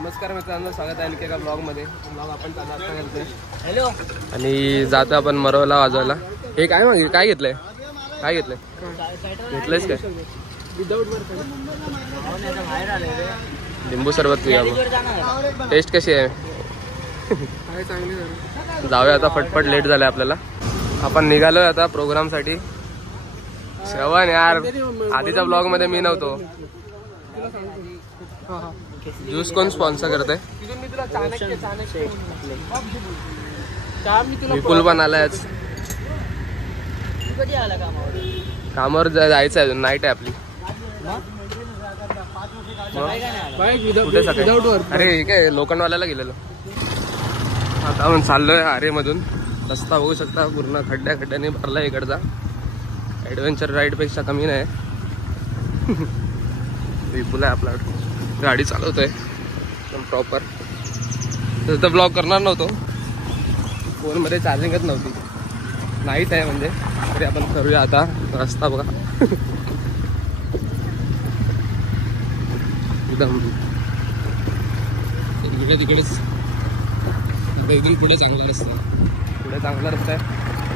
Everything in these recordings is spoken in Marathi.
नमस्कार मित्रांनो, स्वागत आहे एका ब्लॉग मध्ये. ब्लॉग आपण करतोय. हॅलो. आणि जातो आपण मरोला वाजवायला. हे काय मग काय घेतलंय? काय घेतलंय? घेतलंयस काय? लिंबू सरबत पिऊया. टेस्ट कशी आहे? जाऊया आता, फटफट लेट झालंय आपल्याला. आपण निघालोय आता प्रोग्राम साठी. श्रवण यार, आधीच्या ब्लॉग मध्ये मी नव्हतो. ज्यूस कोण स्पॉन्सर करतंय? विपुल पण आलाय. कामावर जायचं आहे, नाईट आहे आपली. कुठे सकाळी? अरे काय लोखंडवाल्याला गेलेलो. आता आपण चाललोय आरे मधून. रस्ता बघू शकता, पूर्ण खड्ड्याने भरला इकडचा. ऍडव्हेंचर राईड पेक्षा कमी नाही. विपुल आहे आपला, गाडी चालवतोय एकदम प्रॉपर. तर ब्लॉग करणार नव्हतो, फोन मध्ये चार्जिंगच नव्हती. नाईट आहे म्हणजे तरी आपण करूया आता. रस्ता बघा एकदम इकडे तिकडेच. इथून पुढे चांगला रस्ता आहे.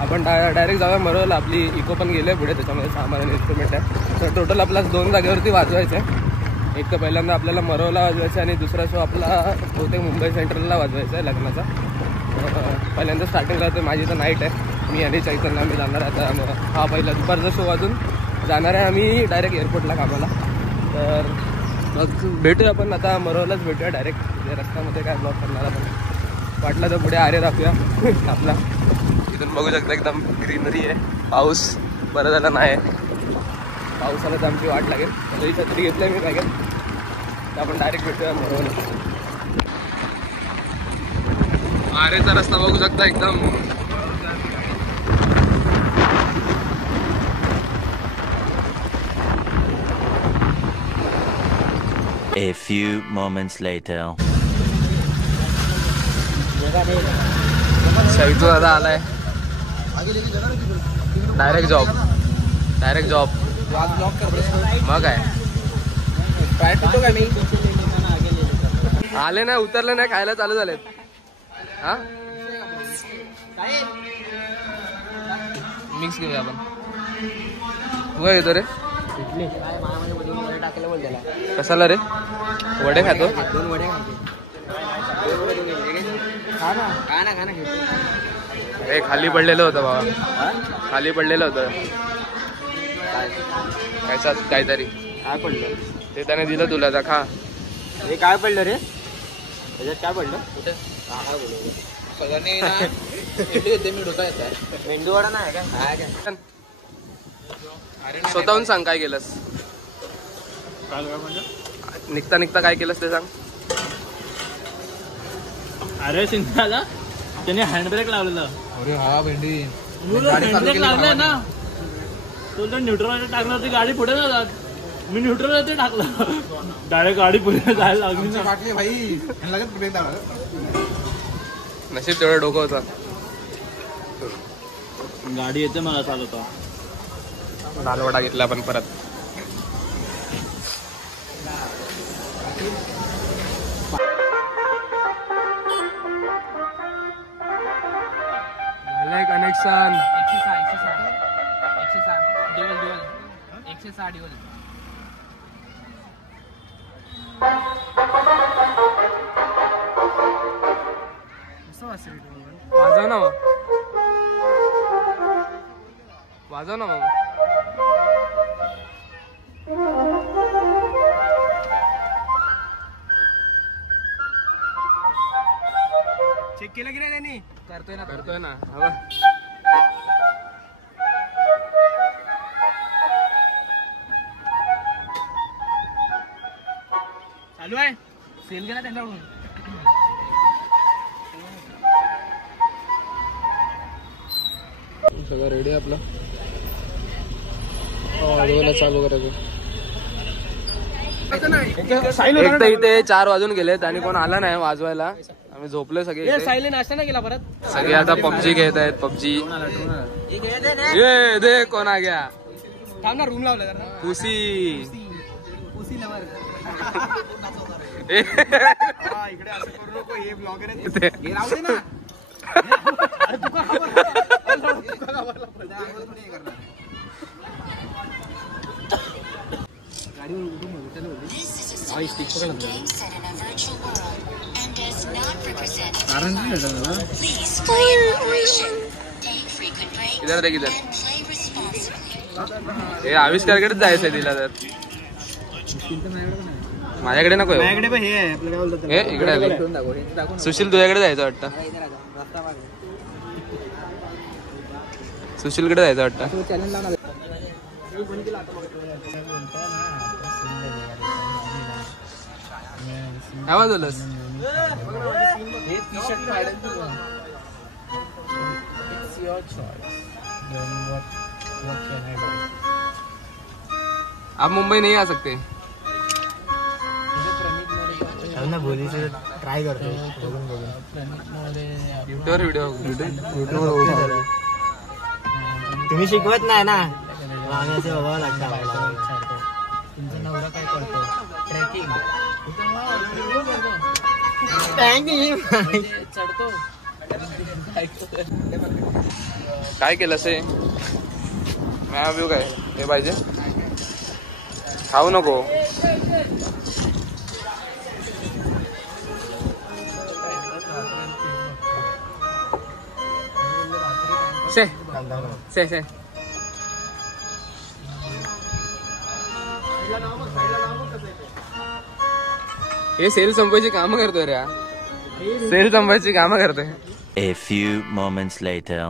आपण डायरेक्ट जाऊया मरोला. आपली इको पण गेले पुढे, त्याच्यामध्ये सामान इन्स्ट्रुमेंट आहे. तर टोटल आपला 2 जागेवरती वाजवायचं आहे. एक तर पहिल्यांदा आपल्याला मरोला वाजवायचं आहे आणि दुसरा शो आपला बहुतेक मुंबई सेंट्रलला वाजवायचा आहे लग्नाचा. पहिल्यांदा स्टार्टिंगला तर माझी तर नाईट आहे. मी आणि चैतन्य आम्ही जाणार आहे आता. हा पहिला दुपारचा शो वाजून जाणार आहे आम्ही डायरेक्ट एअरपोर्टला कामाला. तर मग भेटूया आपण आता मरोलाच भेटूया डायरेक्ट. रस्त्यामध्ये काय ब्लॉक करणार आपण. वाटलं तर पुढे आरे दाखवूया आपला. इथून बघू शकता एकदम ग्रीनरी आहे. पाऊस बरं झालं नाही. पावसाला तर आमची वाट लागेल. तरी छत्री घेतलंय मी काय. तर आपण डायरेक्ट भेटूया मरोला. आरेचा रस्ता बघू शकता एकदम. A few moments later. सवितू दादा आलाय. Direct job. मग काय आले नाही, उतरले नाही, खायला चालू झालेत. हा मिक्स घेऊया आपण. तू काय येतो रे? कशाला रे? वडे खातो? 2 वडे हे खाली पडलेलं होतं बाबा. खाली पडलेलं होतं कायचा काहीतरी. काय पडलं ते त्याने दिलं तुला, जा खा. हे काय पडलं रे? त्याच्यात काय पडलं? कुठे सगळ्यांनी मेंदू वडा नाही का? स्वतःहून सांग काय केलंस. निघता काय केलंस ते सांग. अरे सिंधाला त्याने हँडब्रेक लावलेलं. अरे हा भेंडी हँडब्रेक लावलाय ना. तो जर न्यूट्रल टाकणार ती गाडी पुढे ना जात. मी न्यूट्रल ते टाकलं, डायरेक्ट गाडी पुढे जायला लागली ना भाई. नशीब तेवढं डोकं होतं. गाडी येते मला चालवता. दालवडा घेतला आपण परत. Connection 106 dual. वाजव ना मग. चेक केलं की नाही त्यांनी? करतोय ना हवा. चालू आहे. सेल गेला त्यांच्याकडून. सगळं रेडी आहे आपलं. चालू करायचं. एक तर इथे 4 वाजून गेलेत आणि कोण आला नाही वाजवायला. आम्ही झोपले सगळे. सायलेंट नाश्ता नाही केला परत. सगळे आता पबजी खेळत आहेत. पबजी ये दे कोण आ गया. रूम लावला पुसी. इकडे असं करू नको, हे ब्लॉगर आहे ते. हे राहू दे ना. अरे तू का घाबरला? गाडीवर उठून इधर देख इधर. हे आविष्कारकडेच जायचंय तिला तर. माझ्याकडे नको येऊ. माझ्याकडे पण हे आहे आपलं काय बोलतात हे इकडे आले. सुशील तुझ्याकडे जायचं वाटतं. सुशीलकडे जायचं वाटतं. काय वाजवलंस? आप मुंबई नहीं आ सकते. ट्राय करतो व्हिडिओ तुम्ही शिकवत नाही ना, आम्ही असे बघावं लागतं. तुमचा नवरा काय करतो? ट्रेकिंग. चढतो. काय केलं से मॅ व्ह्यू काय हे पाहिजे. खाऊ नको. से हे सेल संपायची कामं करतोय रे. सेल संपायची कामं करतोय. A few moments later.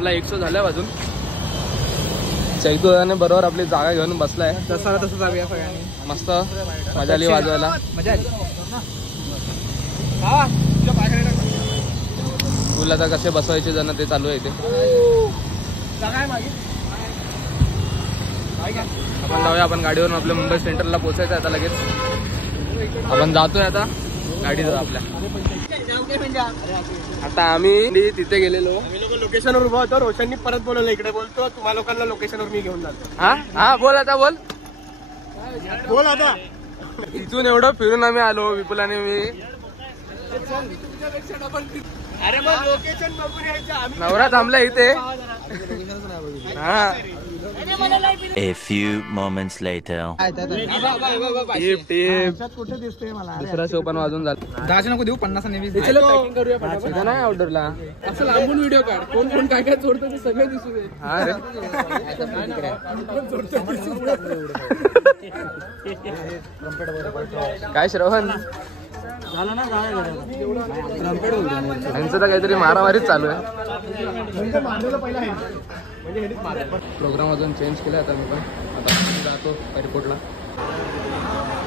आपला 100 झालाय वाजून. चैतूने बरोबर आपली जागा घेऊन बसलाय. तसा तसं जाऊया सगळ्यांनी. मस्त मजा आली वाजवायला. मजा आली. फुल आता कसे बसवायचे जण ते चालू आहे ते. आपण जाऊया. आपण गाडीवरून आपल्या मुंबई सेंट्रलला पोहोचायचं आता लगेच. आपण जातोय आता गाडी जाऊ आपल्या. आता आम्ही तिथे गेलेलो. लोकेशनवर उभा होतो. रोशननी परत बोलवलं इकडे. बोलतो तुम्हा लोकांना लोकेशनवर मी घेऊन जातो. हा बोल आता बोल. बोल आता. इथून एवढं फिरून आम्ही आलो विपुल आणि मी. अरे मग लोकेशन बघून यायचं. आम्ही नवरा थांबला इथे. हा A few moments later. Tip tip. कुठे दिसतोय मला? दुसरा शो पण वाजून झाला. 10 नको देऊ, 50 नेहमी. पॅकिंग करूया. नाही ऑर्डरला असं लांबून व्हिडिओ काढ. कोण कोण काय काय चोरतं ते सगळं दिसू दे. हा रे. काय श्रवण झालं ना, यांचं तर काहीतरी मारामारीच चालू आहे. प्रोग्राम अजून चेंज केला आता मी पण. आता जातो एअरपोर्टला.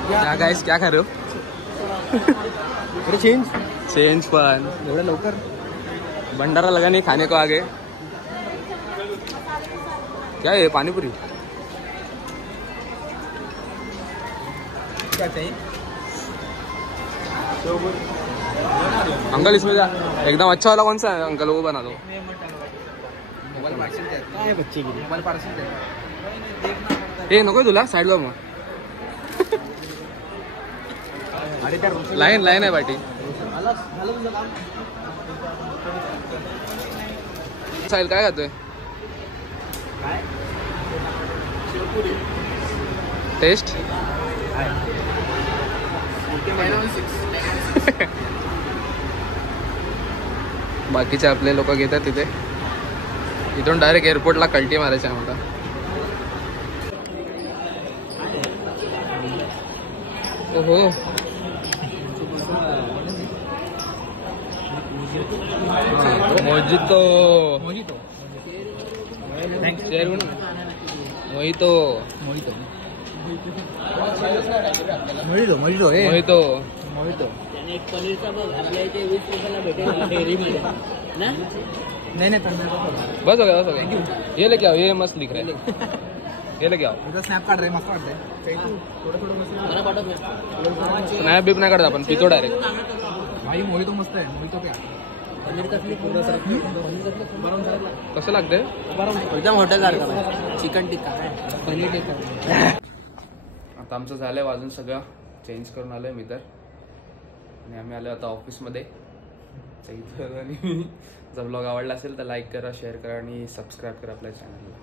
क्या गाइस क्या कर रहे हो? चेंज पण एवढं लवकर. भंडारा लगा नहीं खाने को आगे. क्या है पानीपुरी? क्या चाहिए? अंकल इसमें एकदम अच्छा वाला कौन सा है अंकल, वो बना दो. काय बच्चे की मोबाईल पार्सल हे नको तुला साईड ला. मग लाईन आहे पाठी. साहिल काय खातोय? टेस्ट बाकीचे आपले लोक घेतात तिथे. इथून डायरेक्ट एअरपोर्टला कल्टी मारायची आम्हाला. ओहो मोजितो मोहितो त्याने एक पनीरचा बघ आपल्या इथे 20 रुपयाला भेटेल डेअरीमध्ये ना. नहीं बस हो गया. ये लेके आओ, ये मस्त दिख रहा है. ये लेके आओ. स्नॅप काढ रे, मस्त वाटतंय. स्नॅप बीप नाही काढत आपण, पितो डायरेक्ट. भाई मोहितो मस्त आहे. मोहितो क्या पनीर कसं लागतंय? एकदम हॉटेलसारखं. चिकन टिक्का पनीर टिक्का. आता आमचं झालंय वाजून सगळं चेंज करून आलोय मी तर. आणि आम्ही आलो आता ऑफिसमध्ये. आणि जर ब्लॉग आवडला असेल तर लाईक करा, शेअर करा आणि सबस्क्राईब करा आपल्या चॅनलला.